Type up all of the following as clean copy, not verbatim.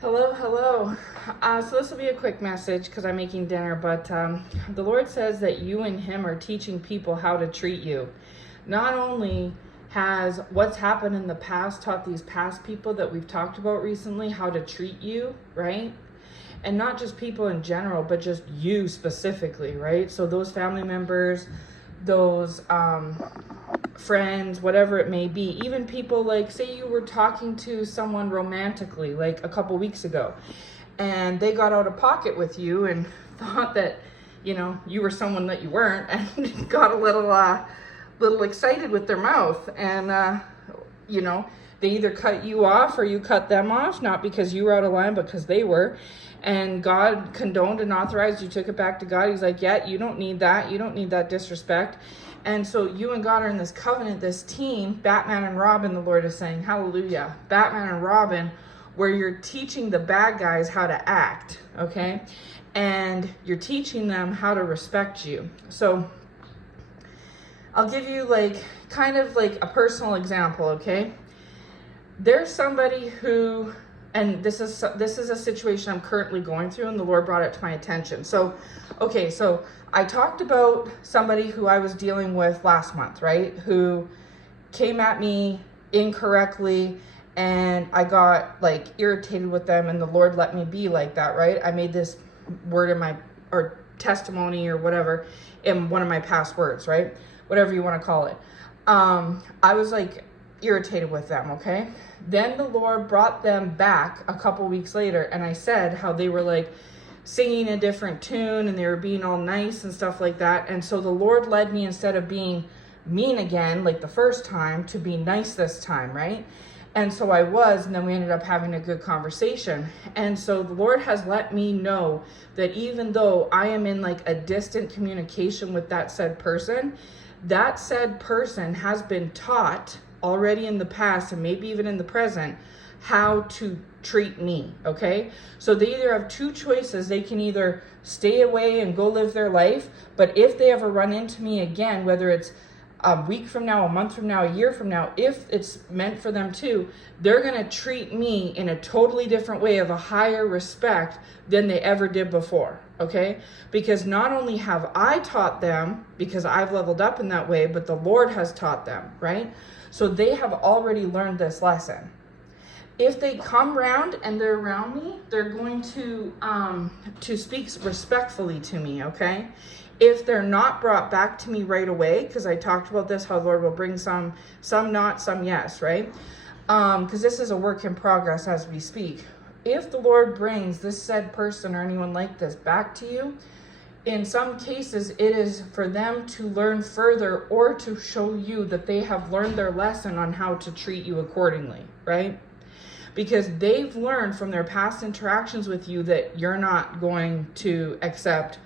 Hello, hello. So this will be a quick message because I'm making dinner, but the Lord says that you and Him are teaching people how to treat you. Not only has what's happened in the past taught these past people that we've talked about recently how to treat you, right? And not just people in general, but just you specifically, right? So those family members, those friends, whatever it may be, even people like, say you were talking to someone romantically like a couple weeks ago and they got out of pocket with you and thought that you were someone that you weren't, and got a little excited with their mouth, and they either cut you off or you cut them off, not because you were out of line but because they were. And God condoned and authorized, you took it back to God. He's like, yeah, you don't need that disrespect. And so you and God are in this covenant, this team, Batman and Robin, the Lord is saying, hallelujah, Batman and Robin, where you're teaching the bad guys how to act, okay? And you're teaching them how to respect you. So I'll give you kind of like a personal example, okay? There's somebody who, and this is a situation I'm currently going through, and the Lord brought it to my attention. So I talked about somebody who I was dealing with last month, right? Who came at me incorrectly, and I got irritated with them, and the Lord let me be like that, right? I made this word or testimony or whatever in one of my past words, right? Whatever you want to call it. I was irritated with them, okay? Then the Lord brought them back a couple weeks later, and I said how they were singing a different tune and they were being all nice and stuff like that. And so the Lord led me, instead of being mean again like the first time, to be nice this time, right? And so I was, and then we ended up having a good conversation. And so the Lord has let me know that even though I am in a distant communication with that said person has been taught already in the past, and maybe even in the present, how to treat me, okay? So they either have two choices. They can either stay away and go live their life, but if they ever run into me again, whether it's a week from now, a month from now, a year from now, if it's meant for them to, they're going to treat me in a totally different way, of a higher respect than they ever did before, okay? Because not only have I taught them, because I've leveled up in that way, but the Lord has taught them, right? So they have already learned this lesson. If they come round and they're around me, they're going to speak respectfully to me, okay? If they're not brought back to me right away, because I talked about this, how the Lord will bring some not, some yes, right? Because this is a work in progress as we speak. If the Lord brings this said person or anyone like this back to you, in some cases, it is for them to learn further, or to show you that they have learned their lesson on how to treat you accordingly, right? Because they've learned from their past interactions with you that you're not going to accept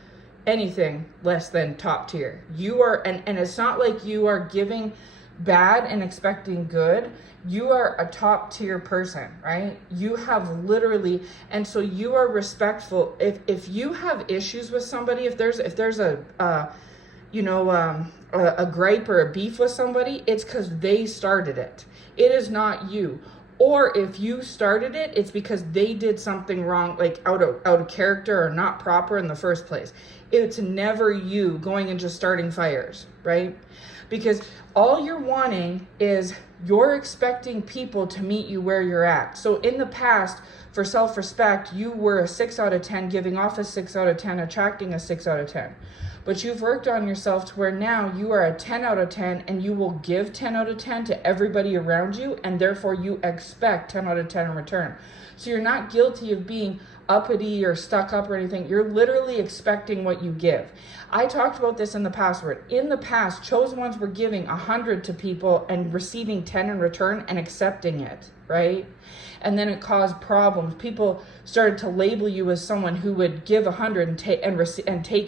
anything less than top tier. You are, and it's not like you are giving bad and expecting good. You are a top tier person, right? You have literally, and so you are respectful. If you have issues with somebody, if there's a gripe or a beef with somebody, it's because they started it. It is not you. Or if you started it, it's because they did something wrong, out of character or not proper in the first place. It's never you going and just starting fires, right? Because all you're wanting is, you're expecting people to meet you where you're at. So in the past, for self-respect, you were a 6 out of 10, giving off a 6 out of 10, attracting a 6 out of 10. But you've worked on yourself to where now you are a 10 out of 10, and you will give 10 out of 10 to everybody around you, and therefore you expect 10 out of 10 in return. So you're not guilty of being uppity or stuck up or anything. You're literally expecting what you give. I talked about this in the past, where in the past, chosen ones were giving 100 to people and receiving 10 in return and accepting it, right? And then it caused problems. People started to label you as someone who would give 100 and take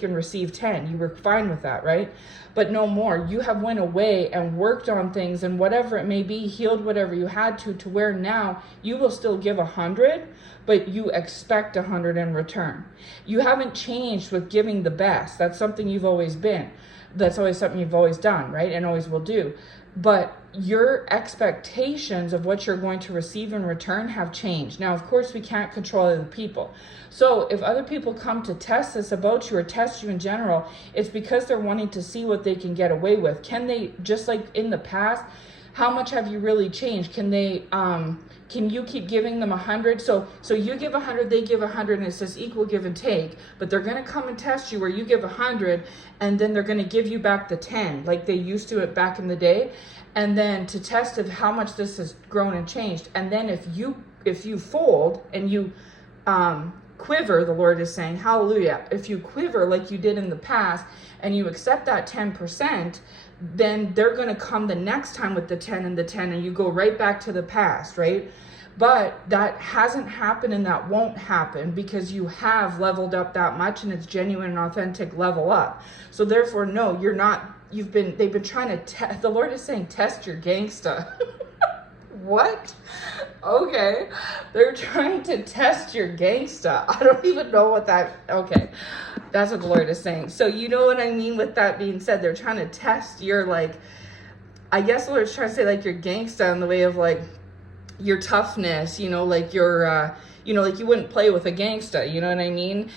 and receive 10. You were fine with that, right? But no more. You have went away and worked on things, and whatever it may be, healed whatever you had to where now you will still give 100, but you expect 100 in return. You haven't changed with giving the best. That's something you've always been. That's always something you've always done, right? And always will do. but your expectations of what you're going to receive in return have changed. Now, of course, we can't control other people. So if other people come to test this about you or test you in general, it's because they're wanting to see what they can get away with. Can they, just like in the past, how much have you really changed? Can they, can you keep giving them 100? So you give 100, they give 100, and it's this equal give and take, but they're going to come and test you where you give 100 and then they're going to give you back the 10 like they used to it back in the day. And then to test if how much this has grown and changed. And then if you fold and you quiver, the Lord is saying, hallelujah, if you quiver like you did in the past and you accept that 10%, then they're going to come the next time with the 10 and the 10, and you go right back to the past, right? But that hasn't happened and that won't happen because you have leveled up that much, and it's genuine and authentic level up. So therefore, no, you're not, they've been trying to the Lord is saying, test your gangsta. What? Okay. They're trying to test your gangsta. I don't even know what that, okay. That's what the Lord is saying. So you know what I mean with that being said, they're trying to test your, like, I guess the Lord's trying to say like your gangsta in the way of like your toughness, you know, like your, you know, like you wouldn't play with a gangsta, you know what I mean?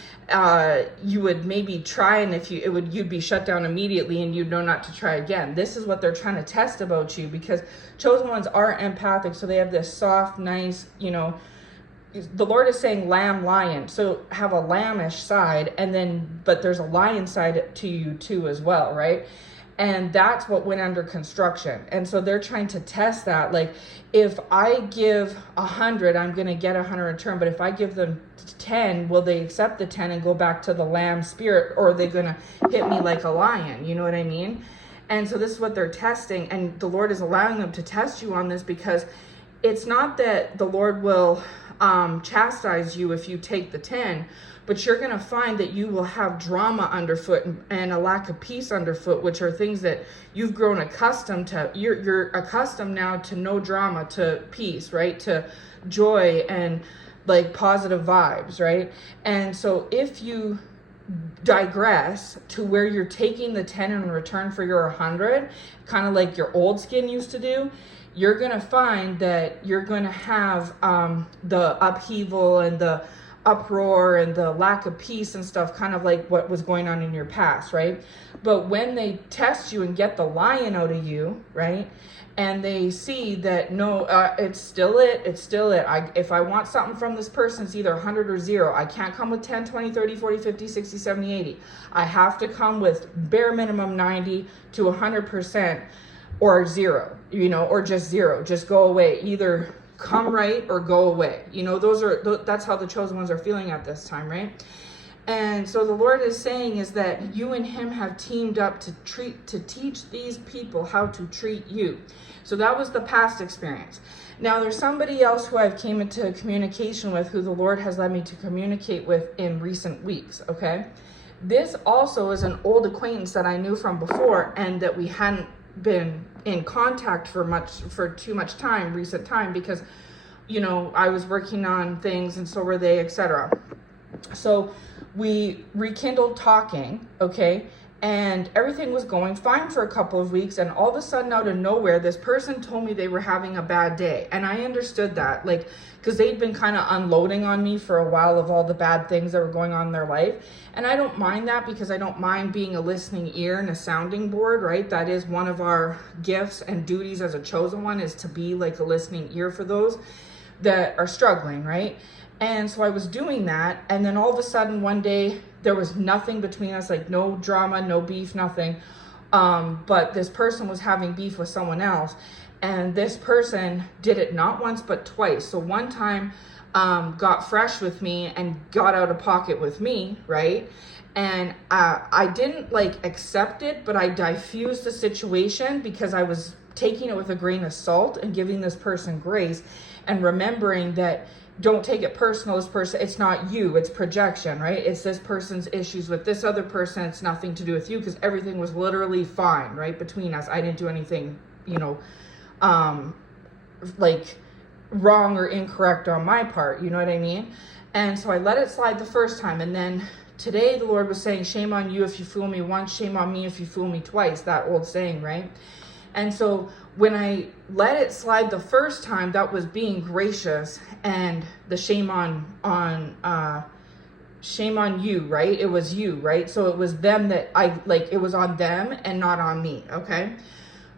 You would maybe try, and if you'd be shut down immediately and you'd know not to try again. This is what they're trying to test about you, because chosen ones are empathic. So they have this soft, nice, you know, the Lord is saying lamb, lion. So have a lambish side, and then, but there's a lion side to you too as well, right? And that's what went under construction. And so they're trying to test that. Like, if I give 100, I'm going to get 100 in return. But if I give them 10, will they accept the 10 and go back to the lamb spirit? Or are they going to hit me like a lion? You know what I mean? And so this is what they're testing. And the Lord is allowing them to test you on this, because it's not that the Lord will chastise you if you take the 10, but you're going to find that you will have drama underfoot and a lack of peace underfoot, which are things that you've grown accustomed to. You're accustomed now to no drama, to peace, right? To joy and like positive vibes, right? And so if you digress to where you're taking the 10 in return for your 100, kind of like your old skin used to do, you're going to find that you're going to have the upheaval and the uproar and the lack of peace and stuff, kind of like what was going on in your past, right? But when they test you and get the lion out of you, right, and they see that no, it's still it. If I want something from this person, it's either 100 or 0. I can't come with 10, 20, 30, 40, 50, 60, 70, 80. I have to come with bare minimum 90 to 100%, or 0, you know, or just 0. Just go away. Either come right or go away. You know, that's how the chosen ones are feeling at this time, right? And so the Lord is saying is that you and him have teamed up to teach these people how to treat you. So that was the past experience. Now there's somebody else who I've came into communication with, who the Lord has led me to communicate with in recent weeks, okay? This also is an old acquaintance that I knew from before, and that we hadn't been in contact for too much time, recent time, because, you know, I was working on things and so were they, etc. So we rekindled talking, okay, and everything was going fine for a couple of weeks, and all of a sudden, out of nowhere, this person told me they were having a bad day. And I understood that, like, because they'd been kind of unloading on me for a while of all the bad things that were going on in their life. And I don't mind that, because I don't mind being a listening ear and a sounding board, right? That is one of our gifts and duties as a chosen one, is to be like a listening ear for those that are struggling, right? And so I was doing that, and then all of a sudden one day there was nothing between us, like no drama, no beef, nothing. But this person was having beef with someone else, and this person did it not once but twice. So one time got fresh with me and got out of pocket with me, right? And I didn't like accept it, but I diffused the situation, because I was taking it with a grain of salt and giving this person grace and remembering that don't take it personal. This person, it's not you, it's projection, right? It's this person's issues with this other person. It's nothing to do with you, because everything was literally fine, right, between us. I didn't do anything, you know, like wrong or incorrect on my part, you know what I mean? And so I let it slide the first time, and then today the Lord was saying, shame on you if you fool me once, shame on me if you fool me twice, that old saying, right? And so when I let it slide the first time, that was being gracious, and the shame on you, right? It was you, right? So it was them that it was on them and not on me, okay?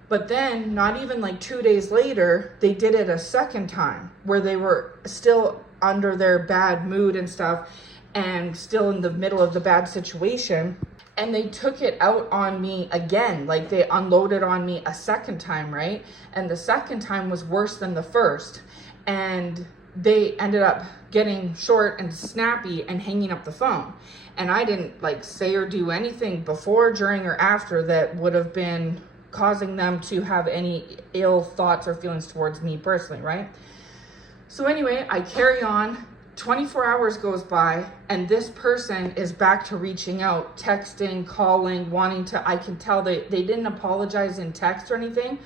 But then not even like 2 days later, they did it a second time where they were still under their bad mood and stuff and still in the middle of the bad situation. And they took it out on me again, like they unloaded on me a second time, right? And the second time was worse than the first. And they ended up getting short and snappy and hanging up the phone. And I didn't like say or do anything before, during, or after that would have been causing them to have any ill thoughts or feelings towards me personally, right? So anyway, I carry on. 24 hours goes by, and this person is back to reaching out, texting, calling, wanting to, I can tell they didn't apologize in text or anything,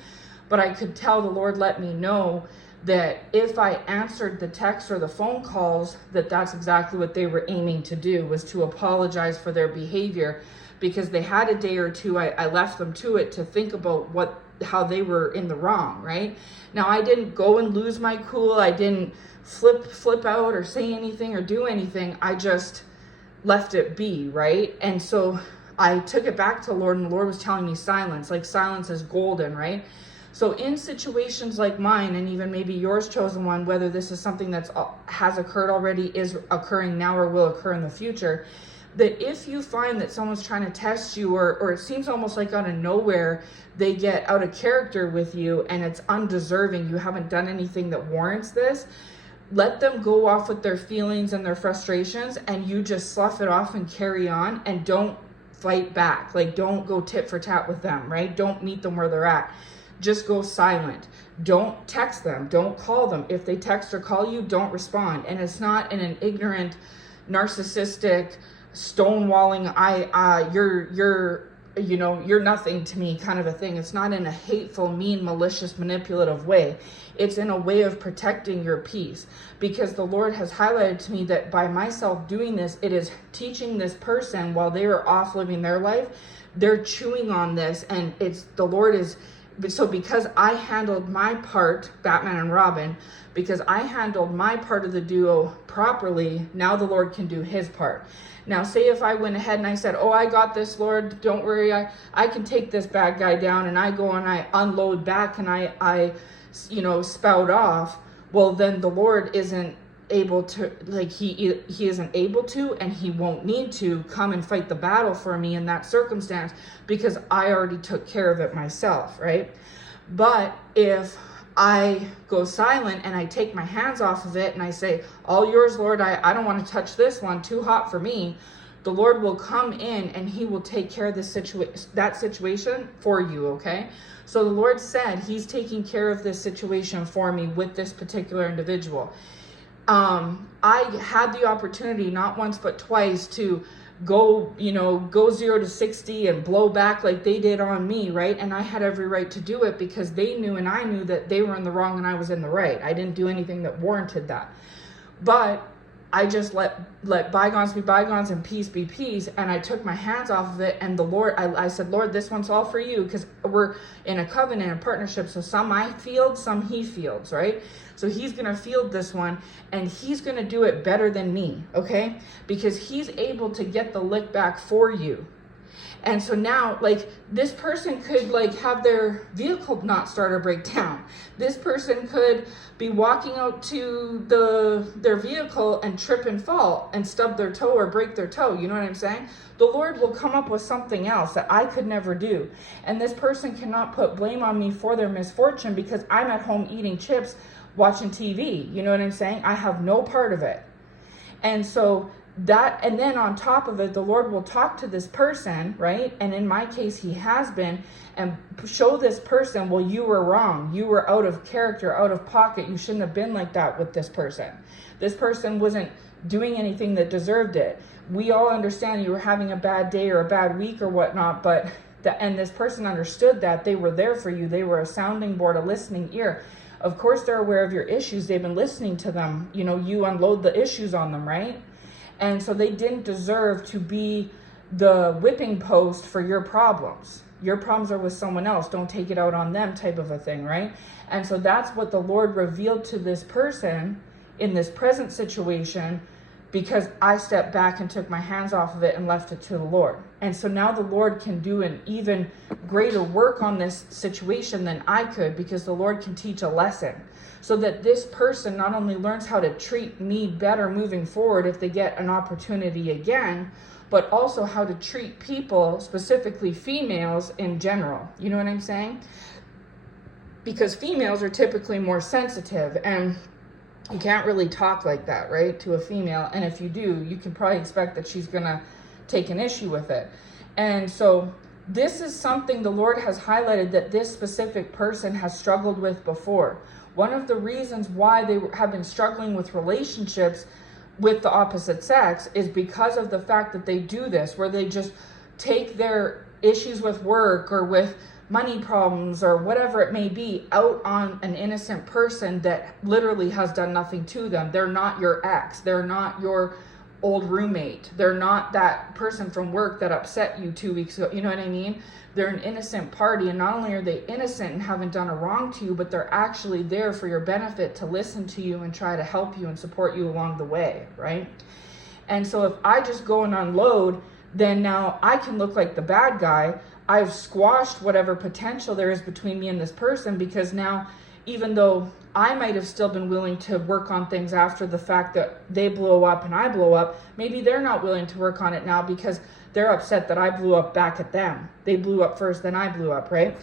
but I could tell the Lord let me know that if I answered the text or the phone calls, that's exactly what they were aiming to do, was to apologize for their behavior, because they had a day or two, I left them to it to think about how they were in the wrong, right? Now, I didn't go and lose my cool. I didn't flip out or say anything or do anything. I just left it be, right? And so I took it back to the Lord, and the Lord was telling me silence, like silence is golden, right? So in situations like mine, and even maybe yours, chosen one, whether this is something that has occurred already, is occurring now, or will occur in the future, that if you find that someone's trying to test you, or it seems almost like out of nowhere, they get out of character with you and it's undeserving, you haven't done anything that warrants this, let them go off with their feelings and their frustrations, and you just slough it off and carry on, and don't fight back. Like, don't go tit for tat with them, right? Don't meet them where they're at. Just go silent. Don't text them. Don't call them. If they text or call you, don't respond. And it's not in an ignorant, narcissistic, stonewalling, you're nothing to me kind of a thing. It's not in a hateful, mean, malicious, manipulative way. It's in a way of protecting your peace, because the Lord has highlighted to me that by myself doing this, it is teaching this person while they are off living their life, they're chewing on this, and so because I handled my part, Batman and Robin, because I handled my part of the duo properly, now the Lord can do his part. Now, say if I went ahead and I said, oh, I got this, Lord, don't worry, I can take this bad guy down, and I go and I unload back and I spout off, well, then the Lord isn't able to, like, he isn't able to, and he won't need to come and fight the battle for me in that circumstance, because I already took care of it myself, right? But if I go silent and I take my hands off of it and I say, all yours, Lord, I don't want to touch this one, too hot for me, the Lord will come in and he will take care of that situation for you, okay? So the Lord said he's taking care of this situation for me with this particular individual. I had the opportunity not once but twice to go 0 to 60 and blow back like they did on me, right? And I had every right to do it, because they knew and I knew that they were in the wrong and I was in the right. I didn't do anything that warranted that. But I just let bygones be bygones and peace be peace, and I took my hands off of it. And the Lord, I said, Lord, this one's all for you, because we're in a covenant and partnership. So some I field, some he fields, right? So he's going to field this one, and he's going to do it better than me, okay? Because he's able to get the lick back for you. And so now, like, this person could, like, have their vehicle not start or break down. This person could be walking out to their vehicle and trip and fall and stub their toe or break their toe. You know what I'm saying? The Lord will come up with something else that I could never do. And this person cannot put blame on me for their misfortune, because I'm at home eating chips, watching TV. You know what I'm saying? I have no part of it. And so and then on top of it, the Lord will talk to this person, right? And in my case, he has been, and show this person, well, you were wrong. You were out of character, out of pocket. You shouldn't have been like that with this person. This person wasn't doing anything that deserved it. We all understand you were having a bad day or a bad week or whatnot, and this person understood that. They were there for you. They were a sounding board, a listening ear. Of course, they're aware of your issues. They've been listening to them. You unload the issues on them, right? And so they didn't deserve to be the whipping post for your problems. Your problems are with someone else. Don't take it out on them, type of a thing, right? And so that's what the Lord revealed to this person in this present situation, because I stepped back and took my hands off of it and left it to the Lord. And so now the Lord can do an even greater work on this situation than I could, because the Lord can teach a lesson so that this person not only learns how to treat me better moving forward if they get an opportunity again, but also how to treat people, specifically females in general. You know what I'm saying? Because females are typically more sensitive, and you can't really talk like that, right, to a female. And if you do, you can probably expect that she's going to take an issue with it. And so this is something the Lord has highlighted that this specific person has struggled with before. One of the reasons why they have been struggling with relationships with the opposite sex is because of the fact that they do this, where they just take their issues with work or with money problems or whatever it may be out on an innocent person that literally has done nothing to them. They're not your ex. They're not your old roommate. They're not that person from work that upset you 2 weeks ago. You know what I mean? They're an innocent party, and not only are they innocent and haven't done a wrong to you, but they're actually there for your benefit, to listen to you and try to help you and support you along the way, right? And so if I just go and unload, then now I can look like the bad guy. I've squashed whatever potential there is between me and this person, because now, even though I might have still been willing to work on things after the fact that they blow up and I blow up, maybe they're not willing to work on it now because they're upset that I blew up back at them. They blew up first, then I blew up, right?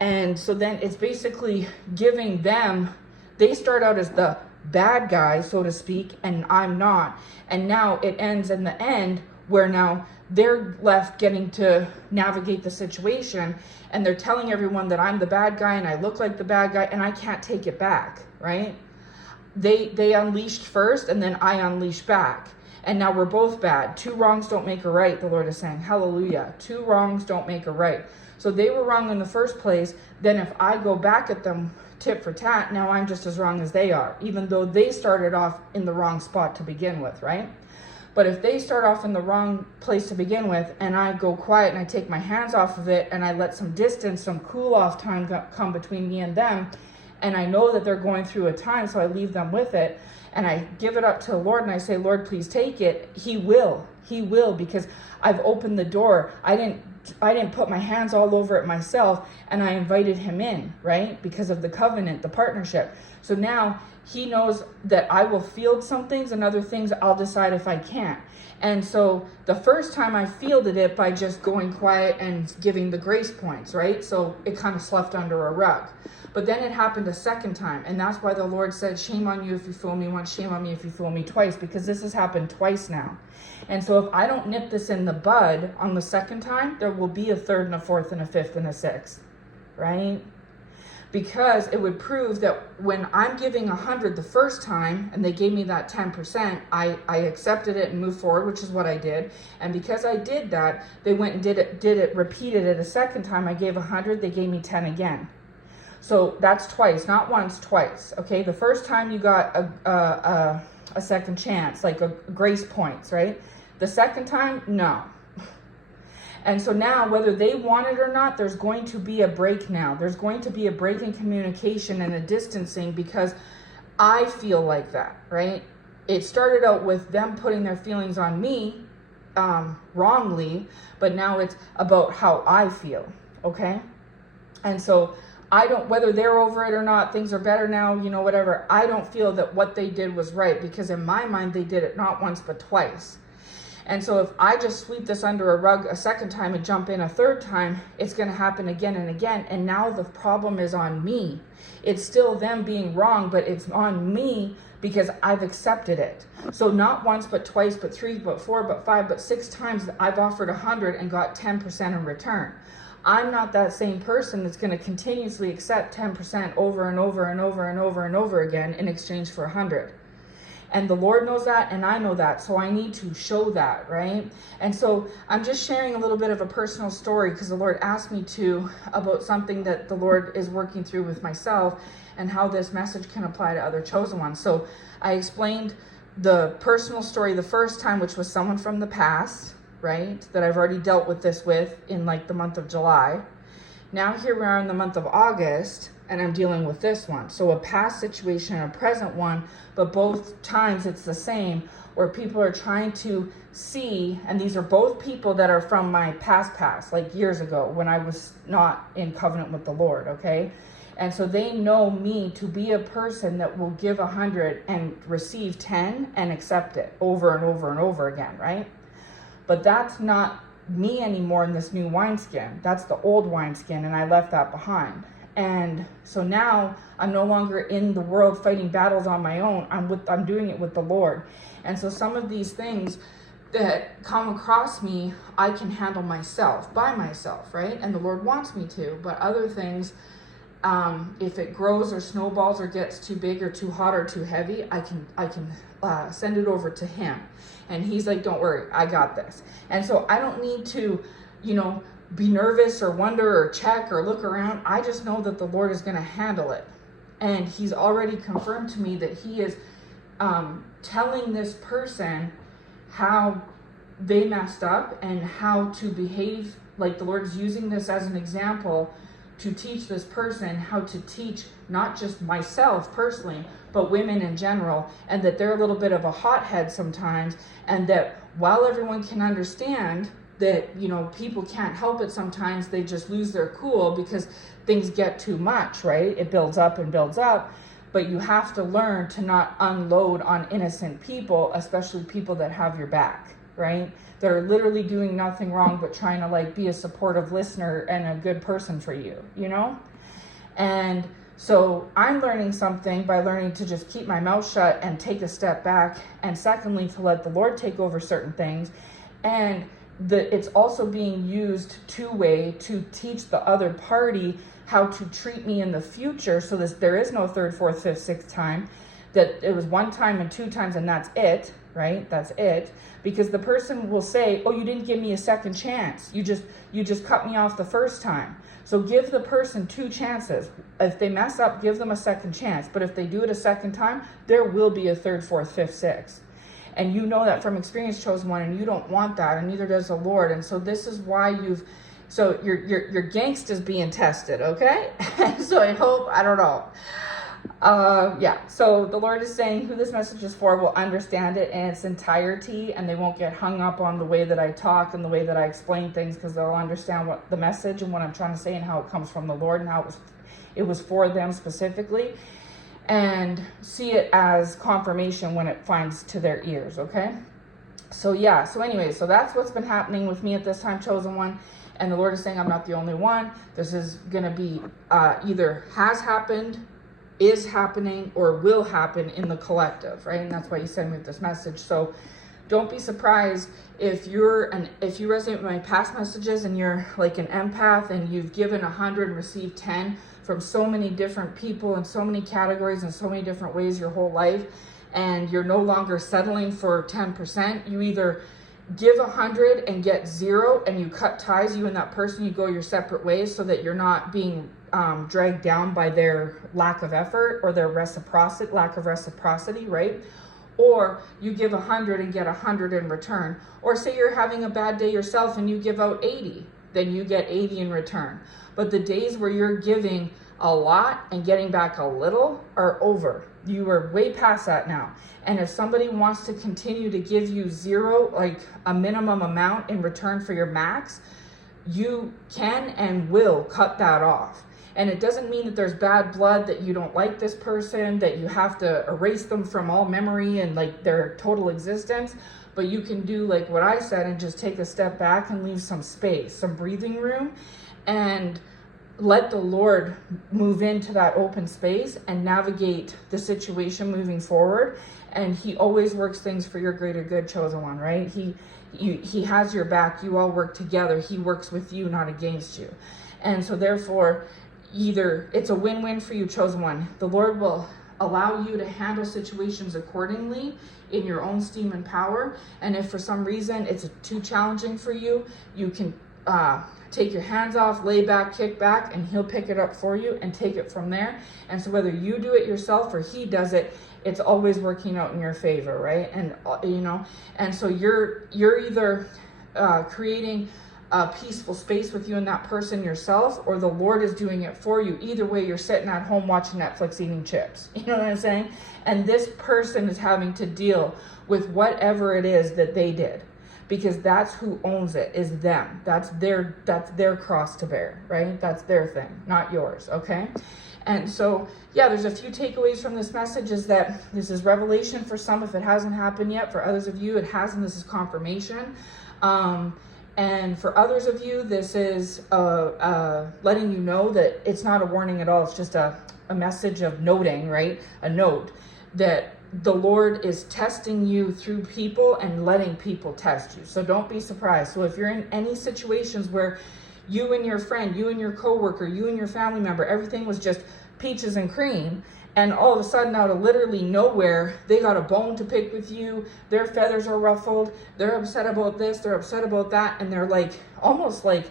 And so then it's basically giving them, they start out as the bad guy, so to speak, and I'm not. And now it ends in the end where now they're left getting to navigate the situation, and they're telling everyone that I'm the bad guy and I look like the bad guy, and I can't take it back, right? They unleashed first, and then I unleashed back. And now we're both bad. 2 wrongs don't make a right, the Lord is saying. Hallelujah. 2 wrongs don't make a right. So they were wrong in the first place. Then if I go back at them tit for tat, now I'm just as wrong as they are, even though they started off in the wrong spot to begin with, right? But if they start off in the wrong place to begin with, and I go quiet and I take my hands off of it and I let some distance, some cool off time come between me and them, and I know that they're going through a time, so I leave them with it, and I give it up to the Lord and I say, Lord, please take it. He will, because I've opened the door. I didn't put my hands all over it myself, and I invited him in, right? Because of the covenant, the partnership. So now he knows that I will field some things, and other things I'll decide if I can't. And so the first time I fielded it by just going quiet and giving the grace points, right? So it kind of slept under a rug. But then it happened a second time. And that's why the Lord said, shame on you if you fool me once, shame on me if you fool me twice, because this has happened twice now. And so if I don't nip this in the bud on the second time, there will be a third and a fourth and a fifth and a sixth, right? Because it would prove that when I'm giving 100 the first time and they gave me that 10%, I accepted it and moved forward, which is what I did. And because I did that, they went and repeated it a second time. I gave 100, they gave me 10 again. So that's twice, not once, twice. Okay, the first time you got a second chance, like a grace points, right? The second time, no. And so now, whether they want it or not, there's going to be a break now. There's going to be a break in communication and a distancing, because I feel like that, right? It started out with them putting their feelings on me wrongly, but now it's about how I feel, okay? And so I don't, whether they're over it or not, things are better now, you know, whatever. I don't feel that what they did was right, because in my mind, they did it not once, but twice. And so if I just sweep this under a rug a second time and jump in a third time, it's going to happen again and again. And now the problem is on me. It's still them being wrong, but it's on me because I've accepted it. So not once, but twice, but 3, but 4, but 5, but 6 times I've offered 100 and got 10% in return. I'm not that same person that's going to continuously accept 10% over and over and over and over and over again in exchange for 100. And the Lord knows that, and I know that, so I need to show that, right? And so I'm just sharing a little bit of a personal story, because the Lord asked me to, about something that the Lord is working through with myself, and how this message can apply to other chosen ones. So I explained the personal story the first time, which was someone from the past, right, that I've already dealt with this with in like the month of July. Now here we are in the month of August, and I'm dealing with this one. So a past situation and a present one, but both times it's the same, where people are trying to see, and these are both people that are from my past, like years ago when I was not in covenant with the Lord, okay? And so they know me to be a person that will give 100 and receive 10 and accept it over and over and over again, right? But that's not me anymore in this new wineskin. That's the old wineskin, and I left that behind. And so now I'm no longer in the world fighting battles on my own. I'm doing it with the Lord. And so some of these things that come across me, I can handle myself, by myself, right? And the Lord wants me to. But other things, if it grows or snowballs or gets too big or too hot or too heavy, I can send it over to Him. And He's like, don't worry, I got this. And so I don't need to, be nervous or wonder or check or look around. I just know that the Lord is going to handle it. And He's already confirmed to me that He is telling this person how they messed up and how to behave. Like the Lord is using this as an example to teach this person how to teach not just myself personally, but women in general, and that they're a little bit of a hothead sometimes, and that while everyone can understand that, people can't help it sometimes, they just lose their cool because things get too much, right? It builds up and builds up, but you have to learn to not unload on innocent people, especially people that have your back, right? That are literally doing nothing wrong but trying to be a supportive listener and a good person for you, And so I'm learning something by learning to just keep my mouth shut and take a step back. And secondly, to let the Lord take over certain things. And it's also being used two-way to teach the other party how to treat me in the future, so there is no third, fourth, fifth, sixth time. That it was one time and two times and that's it, right? That's it. Because the person will say, oh, you didn't give me a second chance. You just cut me off the first time. So give the person two chances. If they mess up, give them a second chance. But if they do it a second time, there will be a third, fourth, fifth, sixth. And you know that from experience, chosen one, and you don't want that, and neither does the Lord. And so this is why your gangsta's being tested, okay? So I hope, I don't know. So the Lord is saying who this message is for will understand it in its entirety, and they won't get hung up on the way that I talk and the way that I explain things, because they'll understand what the message and what I'm trying to say and how it comes from the Lord and how it was for them specifically, and see it as confirmation when it finds to their ears, okay? So that's what's been happening with me at this time, chosen one. And the Lord is saying I'm not the only one. This is going to be either has happened, is happening, or will happen in the collective, right? And that's why He sent me this message. So don't be surprised if you resonate with my past messages and you're like an empath and you've given 100 and received 10 from so many different people in so many categories and so many different ways your whole life, and you're no longer settling for 10%. You either give 100 and get 0, and you cut ties, you and that person, you go your separate ways, so that you're not being dragged down by their lack of effort or their lack of reciprocity, right? Or you give 100 and get 100 in return. Or say you're having a bad day yourself and you give out 80, then you get 80 in return. But the days where you're giving a lot and getting back a little are over. You are way past that now. And if somebody wants to continue to give you 0, like a minimum amount in return for your max, you can and will cut that off. And it doesn't mean that there's bad blood, that you don't like this person, that you have to erase them from all memory and their total existence. But you can do like what I said and just take a step back and leave some space, some breathing room, and let the Lord move into that open space and navigate the situation moving forward. And He always works things for your greater good, chosen one, right? He has your back. You all work together. He works with you, not against you. And so therefore, either it's a win-win for you, chosen one. The Lord will allow you to handle situations accordingly in your own steam and power. And if for some reason it's too challenging for you, you can take your hands off, lay back, kick back, and He'll pick it up for you and take it from there. And so whether you do it yourself or He does it, it's always working out in your favor, right? And and so you're either creating a peaceful space with you and that person yourself, or the Lord is doing it for you. Either way, you're sitting at home watching Netflix eating chips. You know what I'm saying? And this person is having to deal with whatever it is that they did, because that's who owns it, is them. That's their cross to bear, right? That's their thing, not yours, okay? And so, yeah, there's a few takeaways from this message, is that this is revelation for some if it hasn't happened yet. For others of you, it has, and this is confirmation. And for others of you, this is letting you know that it's not a warning at all. It's just a message of noting, right? A note that the Lord is testing you through people and letting people test you. So don't be surprised. So if you're in any situations where you and your friend, you and your coworker, you and your family member, everything was just peaches and cream, and all of a sudden out of literally nowhere, they got a bone to pick with you, their feathers are ruffled, they're upset about this, they're upset about that, and they're like, almost like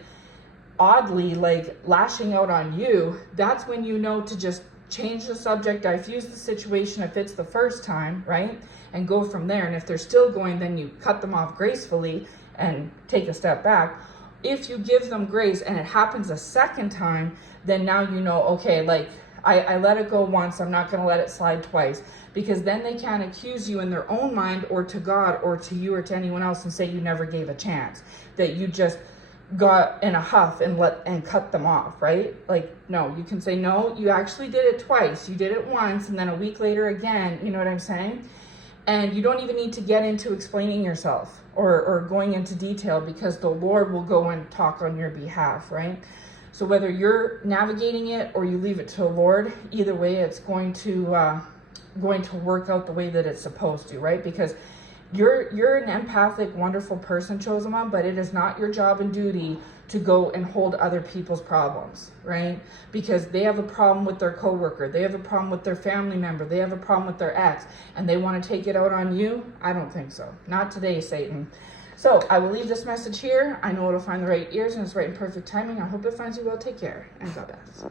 oddly like lashing out on you, that's when you know to just change the subject, diffuse the situation if it's the first time, right? And go from there. And if they're still going, then you cut them off gracefully and take a step back. If you give them grace and it happens a second time, then now you know, okay, like I let it go once, I'm not going to let it slide twice, because then they can't accuse you in their own mind or to God or to you or to anyone else and say you never gave a chance, that you just got in a huff and cut them off, right? Like, no, you can say, no, you actually did it twice. You did it once, and then a week later again, you know what I'm saying? And you don't even need to get into explaining yourself or going into detail, because the Lord will go and talk on your behalf, right? So whether you're navigating it or you leave it to the Lord, either way, it's going to work out the way that it's supposed to, right? Because you're an empathic, wonderful person, chosen one, but it is not your job and duty to go and hold other people's problems, right? Because they have a problem with their coworker, they have a problem with their family member, they have a problem with their ex, and they want to take it out on you. I don't think so. Not today, Satan. So I will leave this message here. I know it'll find the right ears and it's right in perfect timing. I hope it finds you well. Take care, and God bless.